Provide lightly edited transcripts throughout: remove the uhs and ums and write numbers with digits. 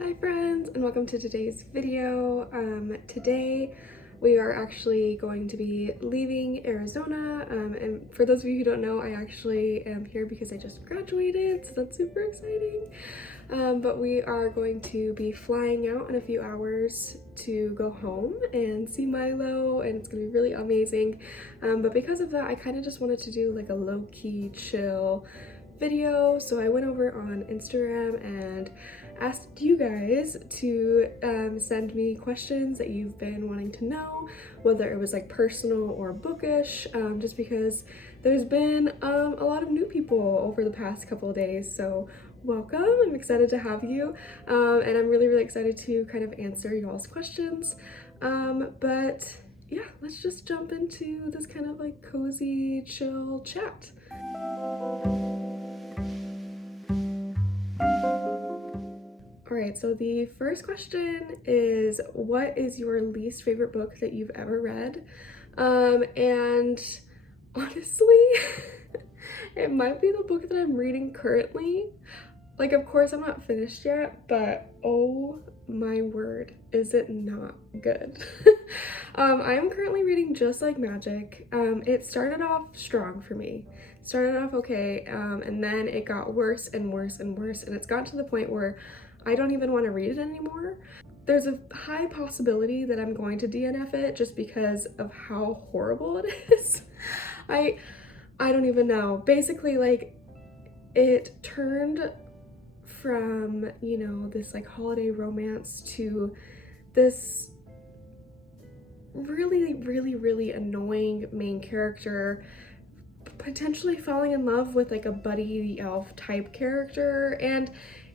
Hi friends, and welcome to today's video. Today we are actually going to be leaving Arizona, and for those of you who don't know, I actually am here because I just graduated, so that's super exciting. But we are going to be flying out in a few hours to go home and see Milo, and it's gonna be really amazing. But because of that, I kind of just wanted to do like a low-key chill video, so I went over on Instagram and asked you guys to send me questions that you've been wanting to know, whether it was like personal or bookish, just because there's been a lot of new people over the past couple of days, so welcome. I'm excited to have you, and I'm really excited to kind of answer y'all's questions, but yeah, let's just jump into this kind of like cozy chill chat. Alright, so the first question is, what is your least favorite book that you've ever read? And honestly, it might be the book that I'm reading currently. Like, of course I'm not finished yet, but oh my word, is it not good. I am currently reading Just Like Magic. It started off strong for me. Started off okay, and then it got worse and worse and worse, and it's gotten to the point where I don't even want to read it anymore. There's a high possibility that I'm going to DNF it just because of how horrible it is. I don't even know. Basically, like, it turned from, you know, this like holiday romance to this really annoying main character potentially falling in love with like a Buddy the Elf type character. And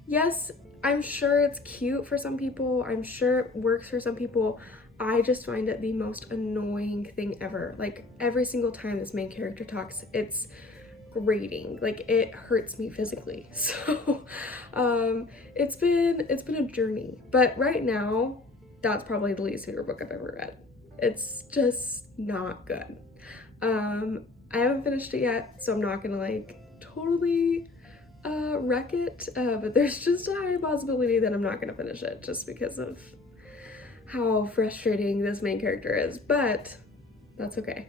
yes, I'm sure it's cute for some people, I'm sure it works for some people. I just find it the most annoying thing ever. Like, every single time this main character talks, it's grating. Like, it hurts me physically. So it's been a journey, but right now that's probably the least favorite book I've ever read. It's just not good. I haven't finished it yet, so I'm not gonna like totally wreck it, but there's just a high possibility that I'm not gonna finish it just because of how frustrating this main character is, but that's okay.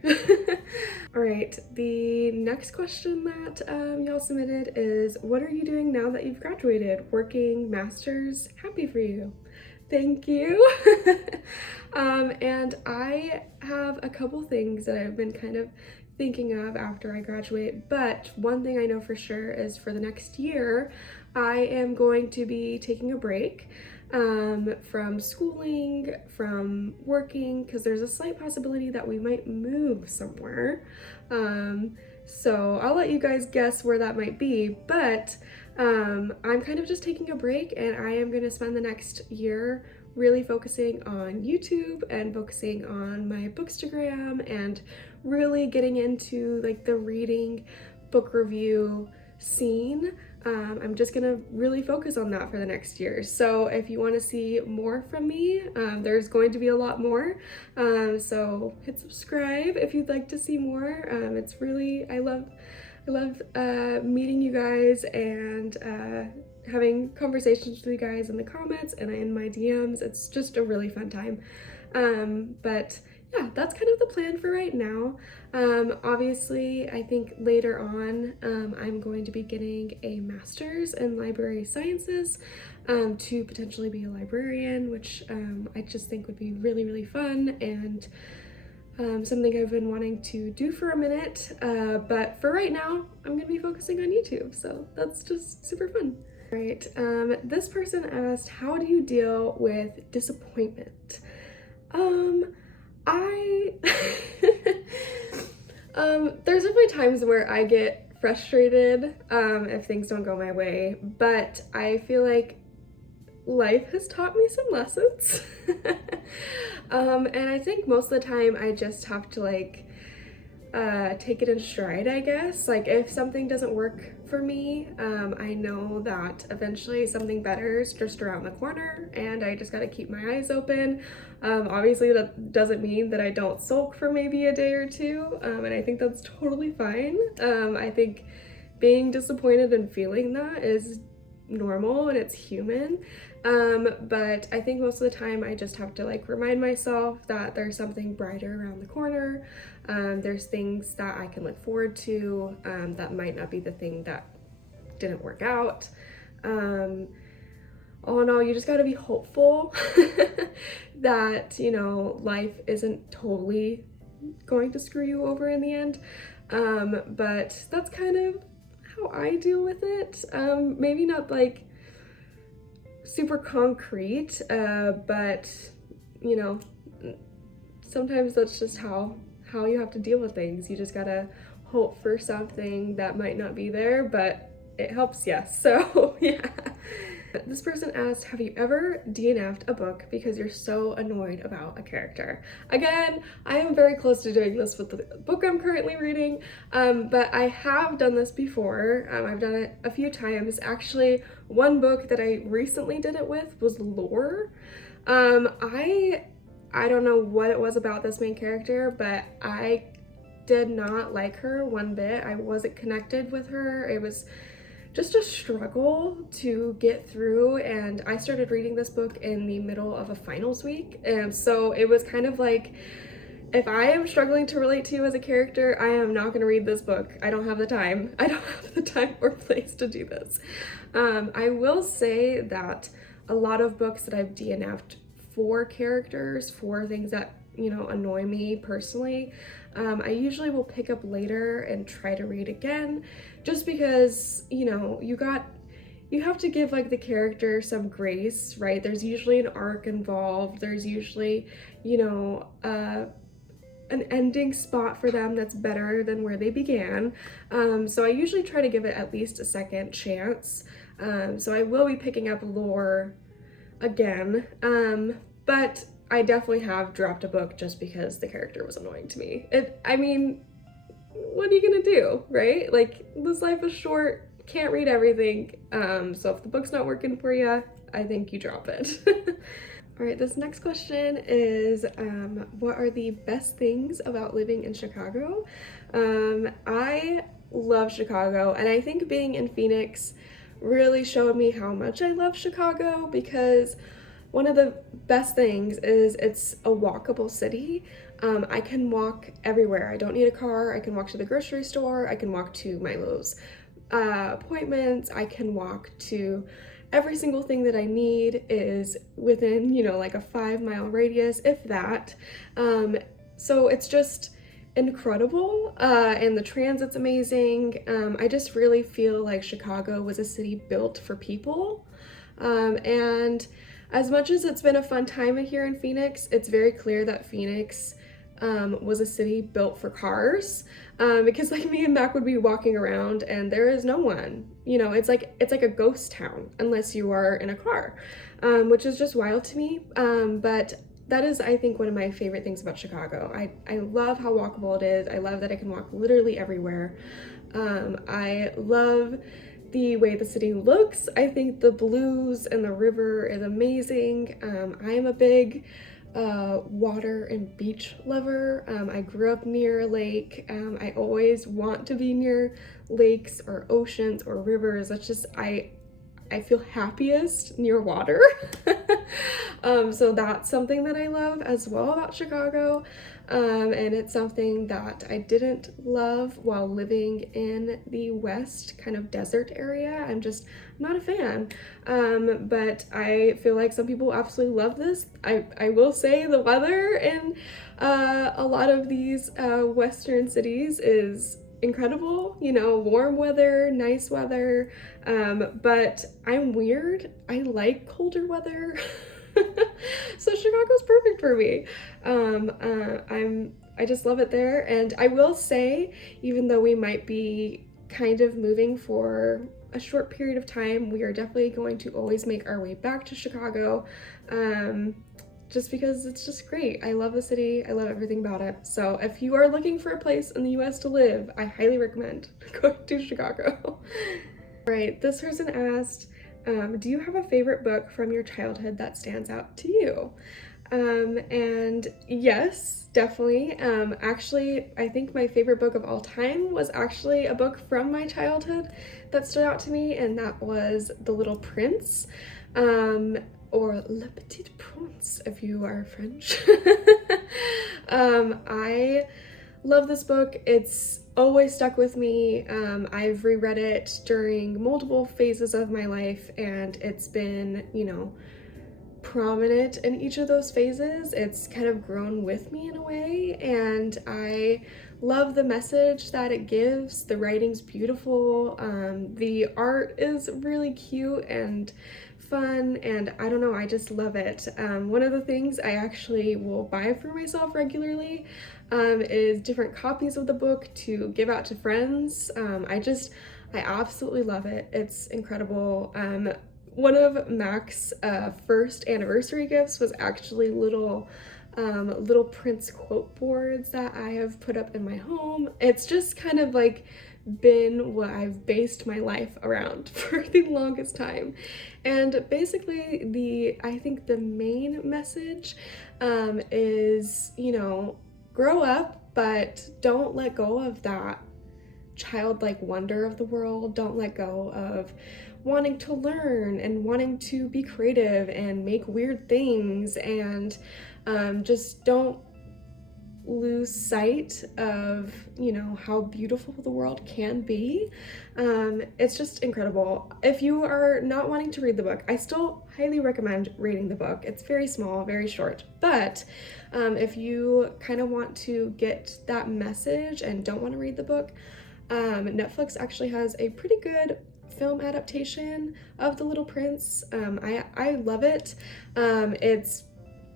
All right, the next question that y'all submitted is, what are you doing now that you've graduated? Working, masters? Happy for you. Thank you. And I have a couple things that I've been kind of thinking of after I graduate, but one thing I know for sure is for the next year, I am going to be taking a break from schooling, from working, because there's a slight possibility that we might move somewhere. So I'll let you guys guess where that might be, but I'm kind of just taking a break, and I am going to spend the next year really focusing on YouTube and focusing on my Bookstagram and really getting into like the reading book review scene. I'm just gonna really focus on that for the next year. So if you want to see more from me, there's going to be a lot more. So hit subscribe if you'd like to see more. It's really, I love meeting you guys and having conversations with you guys in the comments and in my DMs. It's just a really fun time. But yeah, that's kind of the plan for right now. Obviously, I think later on, I'm going to be getting a master's in library sciences to potentially be a librarian, which I just think would be really fun and something I've been wanting to do for a minute. But for right now, I'm gonna be focusing on YouTube, so that's just super fun. All right, this person asked, how do you deal with disappointment? There's definitely times where I get frustrated if things don't go my way, but I feel like life has taught me some lessons. And I think most of the time I just have to like take it in stride, I guess. Like, if something doesn't work for me, I know that eventually something better is just around the corner, and I just gotta keep my eyes open. Obviously that doesn't mean that I don't sulk for maybe a day or two, and I think that's totally fine. I think being disappointed and feeling that is normal and it's human. But I think most of the time I just have to like remind myself that there's something brighter around the corner. There's things that I can look forward to, that might not be the thing that didn't work out. All in all, you just got to be hopeful that, you know, life isn't totally going to screw you over in the end. But that's kind of how I deal with it. Maybe not like super concrete, but you know, sometimes that's just how you have to deal with things. You just gotta hope for something that might not be there, but it helps, yes. So yeah. This person asked, have you ever DNF'd a book because you're so annoyed about a character? Again, I am very close to doing this with the book I'm currently reading, but I have done this before. I've done it a few times. Actually, one book that I recently did it with was Lore. I don't know what it was about this main character, but I did not like her one bit. I wasn't connected with her. It was just a struggle to get through, and I started reading this book in the middle of a finals week, and so it was kind of like, if I am struggling to relate to you as a character, I am not going to read this book. I don't have the time. I don't have the time or place to do this. I will say that a lot of books that I've DNF'd for characters, for things that, you know, annoy me personally, I usually will pick up later and try to read again, just because, you know, you have to give like the character some grace, right? There's usually an arc involved. There's usually, you know, an ending spot for them that's better than where they began. So I usually try to give it at least a second chance. So I will be picking up Lore again, but I definitely have dropped a book just because the character was annoying to me. I mean, what are you gonna do, right? Like, this life is short, can't read everything. So if the book's not working for you, I think you drop it. All right, this next question is, what are the best things about living in Chicago? I love Chicago, and I think being in Phoenix really showed me how much I love Chicago, because one of the best things is it's a walkable city. I can walk everywhere. I don't need a car. I can walk to the grocery store. I can walk to my Lowe's appointments. I can walk to every single thing that I need is within, you know, like a 5-mile radius, if that. So it's just incredible, and the transit's amazing. I just really feel like Chicago was a city built for people, and as much as it's been a fun time here in Phoenix, it's very clear that Phoenix was a city built for cars, because like me and Mac would be walking around and there is no one. You know, it's like a ghost town unless you are in a car, which is just wild to me. But that is, I think, one of my favorite things about Chicago. I love how walkable it is. I love that I can walk literally everywhere. I love the way the city looks. I think the blues and the river is amazing. I am a big water and beach lover. I grew up near a lake. I always want to be near lakes or oceans or rivers. That's just, I feel happiest near water. So that's something that I love as well about Chicago. And it's something that I didn't love while living in the West kind of desert area. I'm not a fan. But I feel like some people absolutely love this. I will say the weather in a lot of these Western cities is incredible, you know, warm weather, nice weather, but I'm weird. I like colder weather. So Chicago's perfect for me. I just love it there. And I will say, even though we might be kind of moving for a short period of time, we are definitely going to always make our way back to Chicago, just because it's just great. I love the city. I love everything about it. So if you are looking for a place in the US to live, I highly recommend going to Chicago. All right, this person asked, do you have a favorite book from your childhood that stands out to you? And yes, definitely. Actually, I think my favorite book of all time was actually a book from my childhood that stood out to me, and that was The Little Prince or Le Petit Prince if you are French. I love this book. It's always stuck with me. I've reread it during multiple phases of my life, and it's been, you know, prominent in each of those phases. It's kind of grown with me in a way, and I love the message that it gives. The writing's beautiful. The art is really cute and fun, and I don't know, I just love it. One of the things I actually will buy for myself regularly is different copies of the book to give out to friends. I absolutely love it. It's incredible. One of Mac's first anniversary gifts was actually little Prince quote boards that I have put up in my home. It's just kind of like been what I've based my life around for the longest time. And basically I think the main message is, you know, grow up, but don't let go of that childlike wonder of the world. Don't let go of wanting to learn and wanting to be creative and make weird things, and just don't lose sight of, you know, how beautiful the world can be. It's just incredible. If you are not wanting to read the book, I still highly recommend reading the book. It's very small, very short, but if you kind of want to get that message and don't want to read the book, Netflix actually has a pretty good film adaptation of The Little Prince. I love it. It's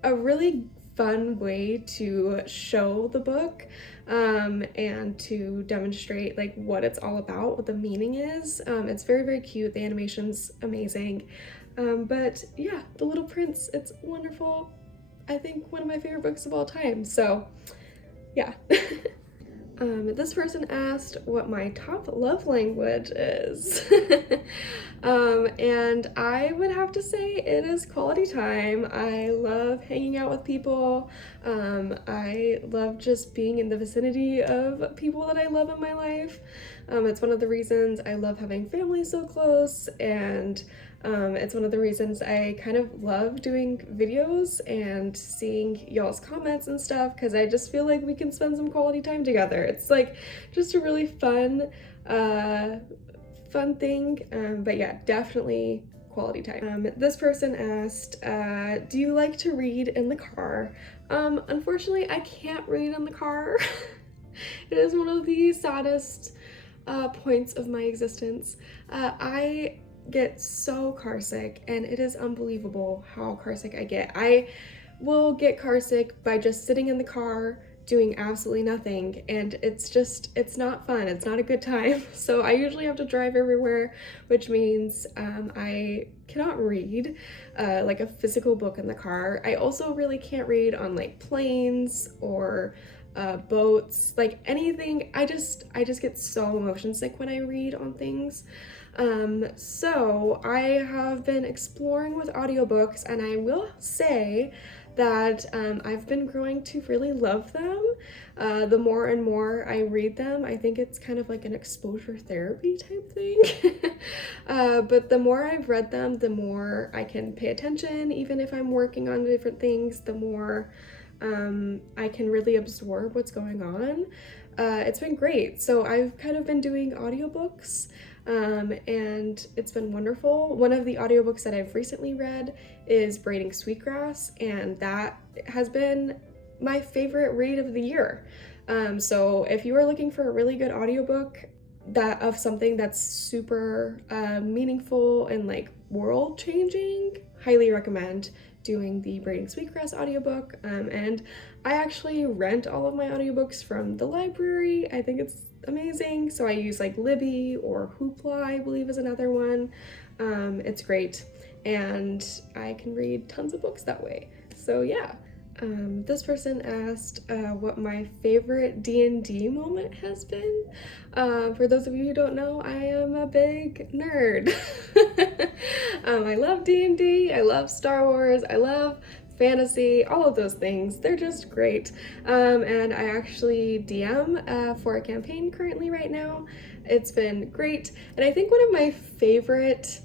a really fun way to show the book and to demonstrate like what it's all about, what the meaning is. It's very, very cute. The animation's amazing. But yeah, The Little Prince, it's wonderful. I think one of my favorite books of all time. So yeah. This person asked what my top love language is. And I would have to say it is quality time. I love hanging out with people. I love just being in the vicinity of people that I love in my life. It's one of the reasons I love having family so close, and it's one of the reasons I kind of love doing videos and seeing y'all's comments and stuff, because I just feel like we can spend some quality time together. It's like just a really fun thing, but yeah, definitely quality time. This person asked, do you like to read in the car? Unfortunately, I can't read in the car. It is one of the saddest points of my existence. I get so carsick, and it is unbelievable how carsick I get. I will get carsick by just sitting in the car doing absolutely nothing, and it's not fun. It's not a good time. So I usually have to drive everywhere, which means I cannot read like a physical book in the car. I also really can't read on like planes or boats, like anything. I just get so motion sick when I read on things. So I have been exploring with audiobooks, and I will say that I've been growing to really love them. The more and more I read them, I think it's kind of like an exposure therapy type thing. But the more I've read them, the more I can pay attention. Even if I'm working on different things, the more I can really absorb what's going on. It's been great. So I've kind of been doing audiobooks, and it's been wonderful. One of the audiobooks that I've recently read is Braiding Sweetgrass, and that has been my favorite read of the year. So if you are looking for a really good audiobook that of something that's super meaningful and like world changing, highly recommend doing the Braiding Sweetgrass audiobook. And I actually rent all of my audiobooks from the library. I think it's amazing. So I use like Libby or Hoopla, I believe is another one. It's great, and I can read tons of books that way. So yeah. This person asked what my favorite D&D moment has been. For those of you who don't know, I am a big nerd. I love D&D, I love Star Wars, I love fantasy, all of those things. They're just great. And I actually DM for a campaign currently right now. It's been great. And I think one of my favorite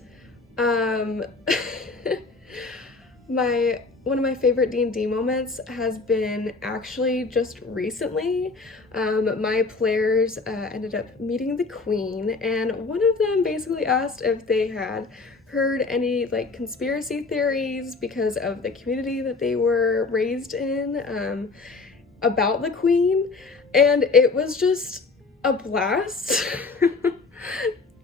One of my favorite D&D moments has been actually just recently. My players ended up meeting the queen, and one of them basically asked if they had heard any like conspiracy theories because of the community that they were raised in, about the queen, and it was just a blast.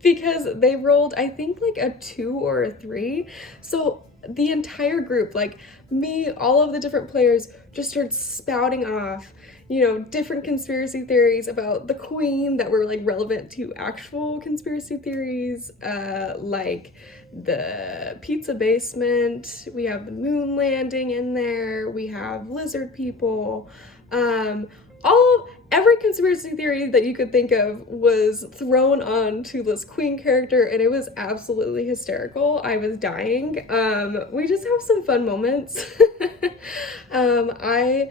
Because they rolled, I think, like a 2 or a 3. So the entire group, like me, all of the different players, just started spouting off, different conspiracy theories about the queen that were like relevant to actual conspiracy theories, like the pizza basement, we have the moon landing in there, we have lizard people, every conspiracy theory that you could think of was thrown onto this queen character, and it was absolutely hysterical. I was dying. We just have some fun moments. I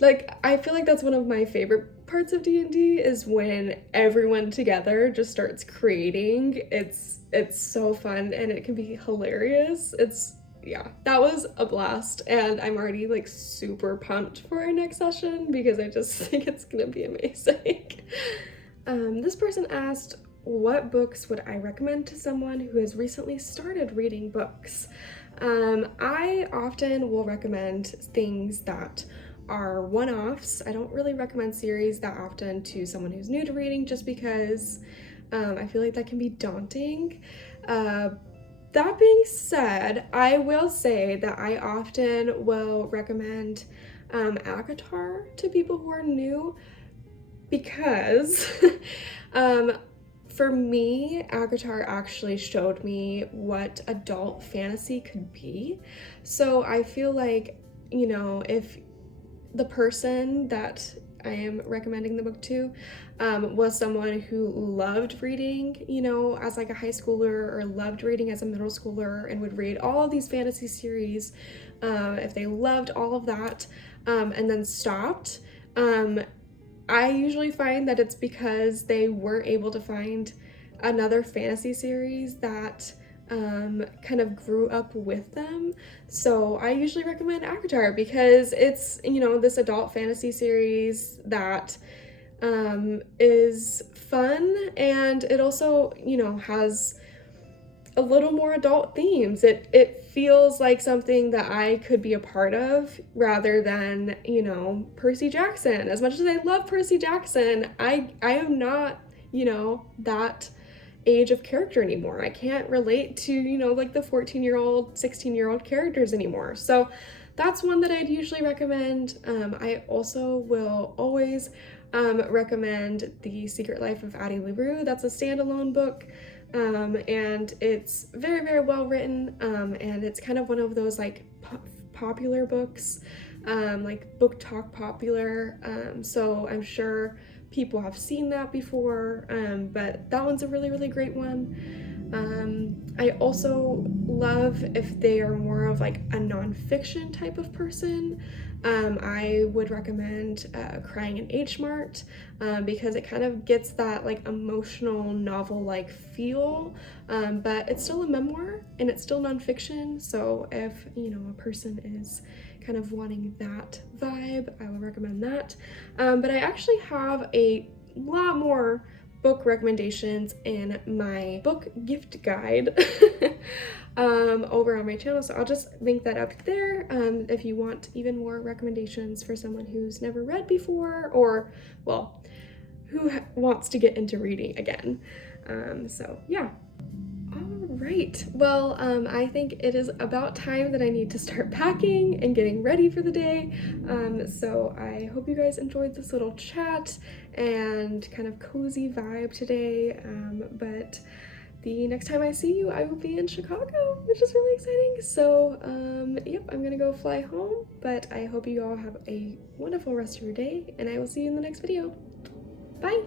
feel like that's one of my favorite parts of D&D is when everyone together just starts creating. It's so fun and it can be hilarious. Yeah, that was a blast, and I'm already like super pumped for our next session because I just think it's gonna be amazing. This person asked, what books would I recommend to someone who has recently started reading books? I often will recommend things that are one-offs. I don't really recommend series that often to someone who's new to reading just because I feel like that can be daunting. That being said, I will say that I often will recommend ACOTAR to people who are new because for me, ACOTAR actually showed me what adult fantasy could be. So I feel like, if the person that I am recommending the book to was someone who loved reading, as like a high schooler, or loved reading as a middle schooler and would read all of these fantasy series, if they loved all of that and then stopped, I usually find that it's because they weren't able to find another fantasy series that kind of grew up with them. So I usually recommend ACOTAR because it's, this adult fantasy series that is fun, and it also, has a little more adult themes. It feels like something that I could be a part of rather than, Percy Jackson. As much as I love Percy Jackson, I am not, that age of character anymore. I can't relate to, like the 14-year-old, 16-year-old characters anymore. So that's one that I'd usually recommend. I also will always recommend The Secret Life of Addie LaRue. That's a standalone book. And it's very, very well written, and it's kind of one of those like popular books, like Book Talk popular, so I'm sure people have seen that before, but that one's a really, really great one. I also love if they are more of like a nonfiction type of person. I would recommend Crying in H Mart, because it kind of gets that like emotional novel-like feel, but it's still a memoir and it's still nonfiction. So if a person is kind of wanting that vibe, I will recommend that. But I actually have a lot more book recommendations in my book gift guide over on my channel, so I'll just link that up there if you want even more recommendations for someone who's never read before, or well, who wants to get into reading again. So yeah. All right, well, I think it is about time that I need to start packing and getting ready for the day. So I hope you guys enjoyed this little chat and kind of cozy vibe today. But the next time I see you, I will be in Chicago, which is really exciting. So, yep, I'm gonna go fly home, but I hope you all have a wonderful rest of your day, and I will see you in the next video. Bye!